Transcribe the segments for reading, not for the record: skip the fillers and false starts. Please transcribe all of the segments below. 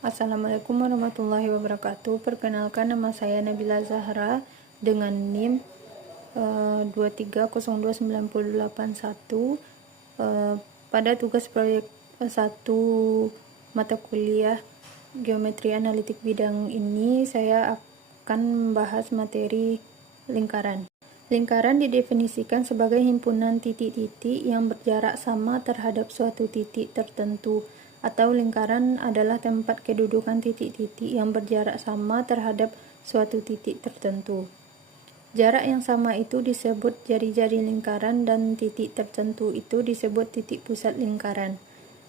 Assalamualaikum warahmatullahi wabarakatuh. Perkenalkan, nama saya Nabila Zahra dengan NIM 2302981. Pada tugas proyek 1 mata kuliah Geometri Analitik bidang ini, saya akan membahas materi lingkaran. Lingkaran didefinisikan sebagai himpunan titik-titik yang berjarak sama terhadap suatu titik tertentu, atau lingkaran adalah tempat kedudukan titik-titik yang berjarak sama terhadap suatu titik tertentu. Jarak yang sama itu disebut jari-jari lingkaran dan titik tertentu itu disebut titik pusat lingkaran.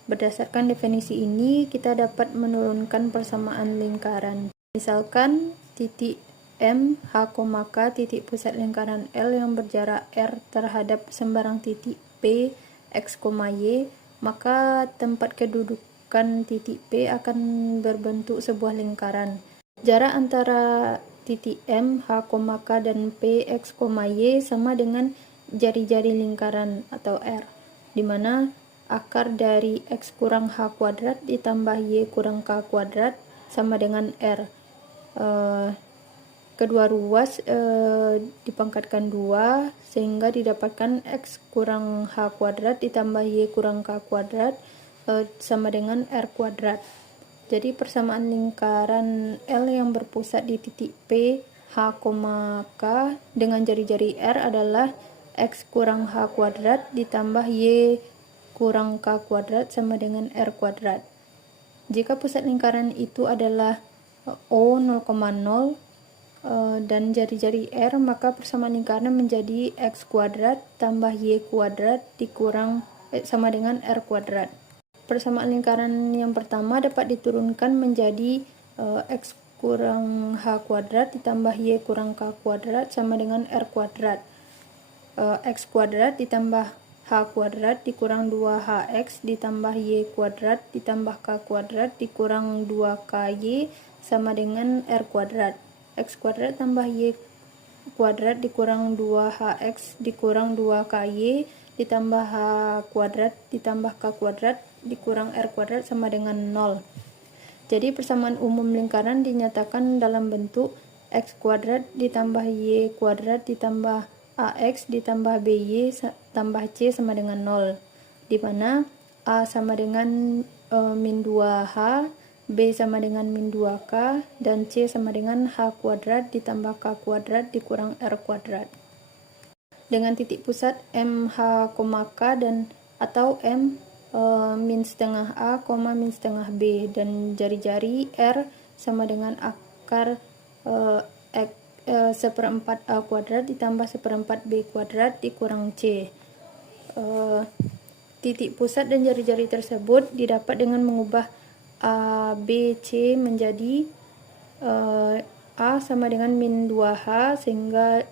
Berdasarkan definisi ini, kita dapat menurunkan persamaan lingkaran. Misalkan titik M, H, K titik pusat lingkaran L yang berjarak R terhadap sembarang titik P, X, Y, maka tempat kedudukan titik P akan berbentuk sebuah lingkaran. Jarak antara titik M, H, K, dan P, X, Y sama dengan jari-jari lingkaran atau R, di mana akar dari X kurang H kuadrat ditambah Y kurang K kuadrat sama dengan R. Kedua ruas dipangkatkan 2 sehingga didapatkan X kurang H kuadrat ditambah Y kurang K kuadrat sama dengan R kuadrat. Jadi persamaan lingkaran L yang berpusat di titik P, H, K dengan jari-jari R adalah X kurang H kuadrat ditambah Y kurang K kuadrat sama dengan R kuadrat. Jika pusat lingkaran itu adalah O 0,0 dan jari-jari R, maka persamaan lingkaran menjadi X kuadrat tambah Y kuadrat dikurang sama dengan R kuadrat. Persamaan lingkaran yang pertama dapat diturunkan menjadi X kurang H kuadrat ditambah Y kurang K kuadrat sama dengan R kuadrat. X kuadrat ditambah H kuadrat dikurang 2HX ditambah Y kuadrat ditambah K kuadrat dikurang 2KY sama dengan R kuadrat. X kuadrat tambah Y kuadrat dikurang 2HX dikurang 2KY ditambah H kuadrat ditambah K kuadrat dikurang R kuadrat sama dengan 0. Jadi persamaan umum lingkaran dinyatakan dalam bentuk X kuadrat ditambah Y kuadrat ditambah AX ditambah BY tambah C sama dengan 0, di mana A sama dengan min 2H, B sama dengan min 2K, dan C sama dengan H kuadrat ditambah K kuadrat dikurang R kuadrat. Dengan titik pusat M, H, K dan atau M min setengah A, min setengah B, dan jari-jari R sama dengan akar seperempat A kuadrat ditambah seperempat B kuadrat dikurang C. Titik pusat dan jari-jari tersebut didapat dengan mengubah A, B, C menjadi A sama dengan min 2H sehingga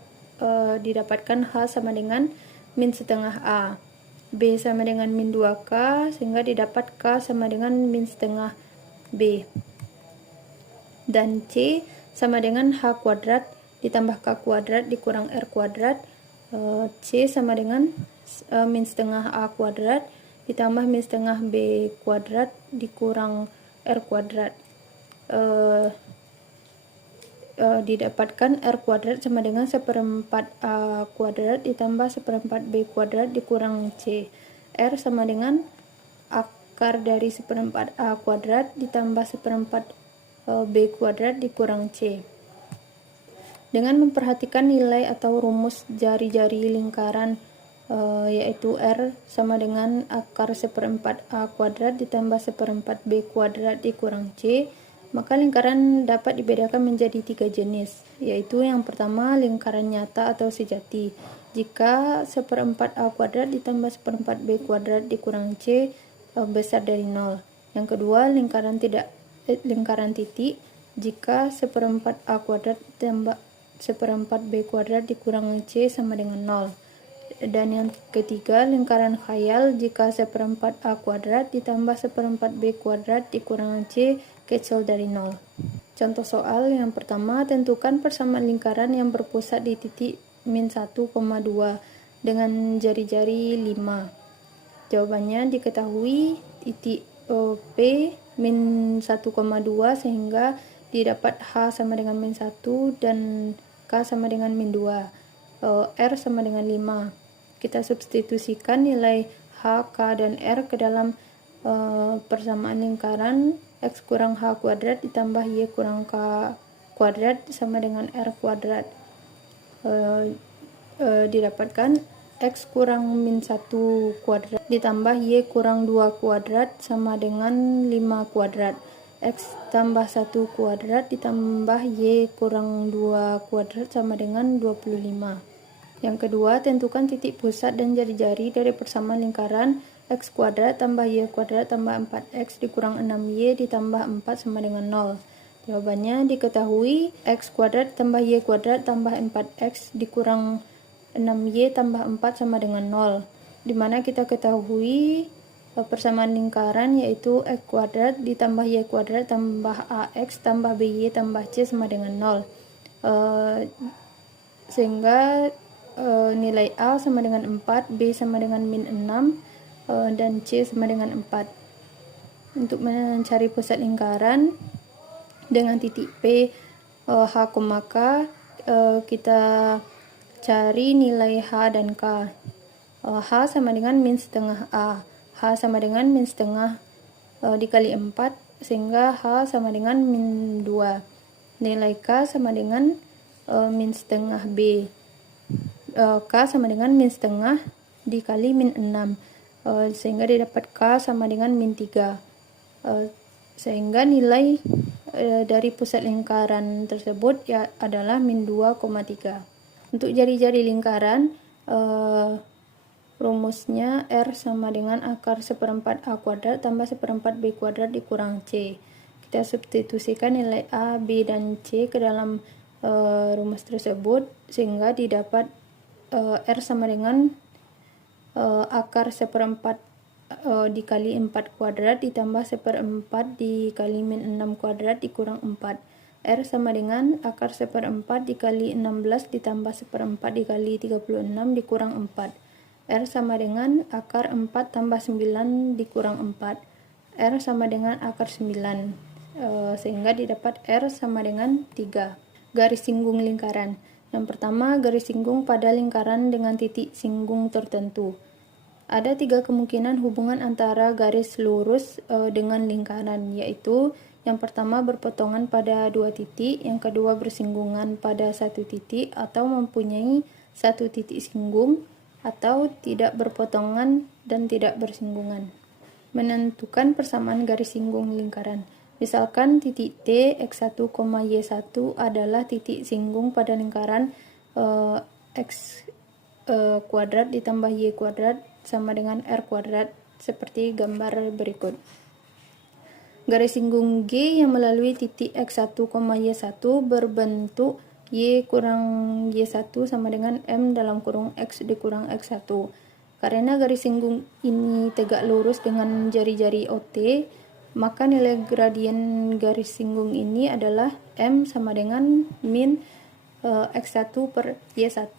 didapatkan H sama dengan min setengah A, B sama dengan min 2K sehingga didapat K sama dengan min setengah B, dan C sama dengan H kuadrat ditambah K kuadrat dikurang R kuadrat. C sama dengan min setengah A kuadrat ditambah min setengah B kuadrat dikurang R kuadrat. Didapatkan R kuadrat sama dengan seperempat A kuadrat ditambah seperempat B kuadrat dikurang C. R sama dengan akar dari seperempat A kuadrat ditambah seperempat B kuadrat dikurang C. Dengan memperhatikan nilai atau rumus jari-jari lingkaran yaitu R sama dengan akar seperempat A kuadrat ditambah seperempat B kuadrat dikurang C, maka lingkaran dapat dibedakan menjadi 3 jenis, yaitu yang pertama lingkaran nyata atau sejati. Jika seperempat A kuadrat ditambah seperempat B kuadrat dikurang C besar dari 0. Yang kedua lingkaran titik, jika seperempat A kuadrat ditambah seperempat B kuadrat dikurang C sama dengan 0. Dan yang ketiga lingkaran khayal, jika seperempat A kuadrat ditambah seperempat B kuadrat dikurang C kecil dari 0. Contoh soal yang pertama, tentukan persamaan lingkaran yang berpusat di titik min 1,2 dengan jari-jari 5. Jawabannya diketahui titik P min 1,2 sehingga didapat H sama dengan min 1 dan K sama dengan min 2. R sama dengan 5. Kita substitusikan nilai H, K, dan R ke dalam persamaan lingkaran X kurang H kuadrat ditambah Y kurang K kuadrat sama dengan R kuadrat. Didapatkan X kurang min 1 kuadrat ditambah Y kurang 2 kuadrat sama dengan 5 kuadrat. X tambah 1 kuadrat ditambah Y kurang 2 kuadrat sama dengan 25. Yang kedua, tentukan titik pusat dan jari-jari dari persamaan lingkaran X kuadrat tambah Y kuadrat tambah 4X dikurang 6Y ditambah 4 sama dengan 0. Jawabannya diketahui X kuadrat tambah Y kuadrat tambah 4X dikurang 6Y tambah 4 sama dengan 0. Dimana kita ketahui persamaan lingkaran yaitu X kuadrat ditambah Y kuadrat tambah AX tambah BY tambah C sama dengan 0. Sehingga nilai A sama dengan 4, B sama dengan min 6, dan C sama dengan 4. Untuk mencari pusat lingkaran dengan titik P, H, K, kita cari nilai H dan K. H sama dengan min setengah A, H sama dengan min setengah dikali 4, sehingga H sama dengan min 2. Nilai K sama dengan min setengah B. K sama dengan min setengah dikali min 6, sehingga didapat K sama dengan min 3. Sehingga nilai dari pusat lingkaran tersebut adalah min 2,3. Untuk jari-jari lingkaran, rumusnya R sama dengan akar seperempat A kuadrat tambah seperempat B kuadrat dikurang C. Kita substitusikan nilai A, B, dan C ke dalam rumus tersebut sehingga didapat R sama dengan akar seperempat dikali 4 kuadrat ditambah seperempat dikali min 6 kuadrat dikurang 4. R sama dengan akar seperempat dikali 16 ditambah seperempat dikali 36 dikurang 4. R sama dengan akar 4 tambah 9 dikurang 4. R sama dengan akar 9. Sehingga didapat R sama dengan 3. Garis singgung lingkaran. Yang pertama, garis singgung pada lingkaran dengan titik singgung tertentu. Ada 3 kemungkinan hubungan antara garis lurus dengan lingkaran, yaitu yang pertama berpotongan pada 2 titik, yang kedua bersinggungan pada 1 titik atau mempunyai 1 titik singgung, atau tidak berpotongan dan tidak bersinggungan. Menentukan persamaan garis singgung lingkaran. Misalkan titik T, X1, Y1 adalah titik singgung pada lingkaran X kuadrat ditambah Y kuadrat sama dengan R kuadrat seperti gambar berikut. Garis singgung G yang melalui titik X1, Y1 berbentuk Y kurang Y1 sama dengan M dalam kurung X dikurang X1. Karena garis singgung ini tegak lurus dengan jari-jari OT, maka nilai gradien garis singgung ini adalah M sama dengan min X1 per Y1.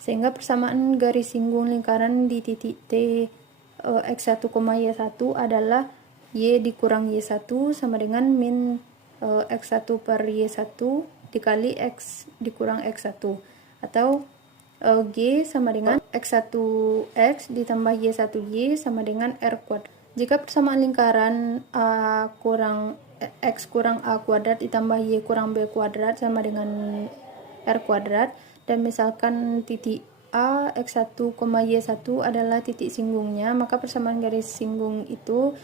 Sehingga persamaan garis singgung lingkaran di titik T X1, Y1 adalah Y dikurang Y1 sama dengan min X1 per Y1 dikali X dikurang X1. Atau G sama dengan X1X ditambah Y1Y sama dengan R kuadrat. Jika persamaan lingkaran X kurang A kuadrat ditambah Y kurang B kuadrat sama dengan R kuadrat, dan misalkan titik A, X1, Y1 adalah titik singgungnya, maka persamaan garis singgung itu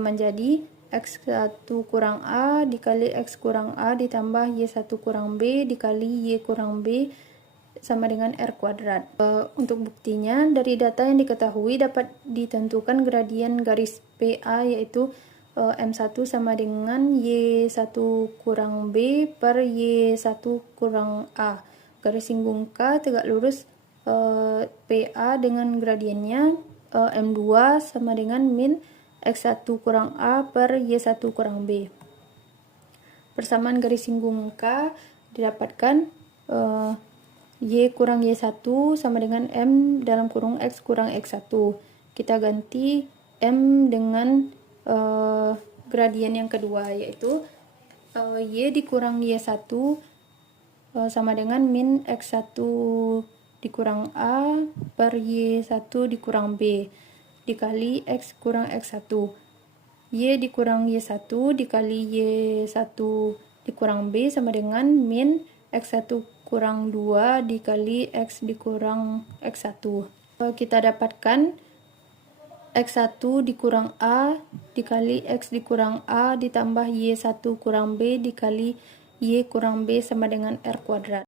menjadi X1 kurang A dikali X kurang A ditambah Y1 kurang B dikali Y kurang B sama dengan R kuadrat. Untuk buktinya, dari data yang diketahui dapat ditentukan gradien garis PA yaitu M1 sama dengan Y1 kurang B per Y1 kurang A. Garis singgung K tegak lurus PA dengan gradiennya M2 sama dengan min X1 kurang A per Y1 kurang B. Persamaan garis singgung K didapatkan Y kurang Y1 sama dengan M dalam kurung X kurang X1. Kita ganti M dengan gradien yang kedua, yaitu Y dikurang Y1 sama dengan min X1 dikurang A per Y1 dikurang B dikali X kurang X1. Y dikurang Y1 dikali Y1 dikurang B sama dengan min X1 kurang 2 dikali X dikurang X1. Kita dapatkan X1 dikurang A dikali X dikurang A ditambah Y1 kurang B dikali Y kurang B sama dengan R kuadrat.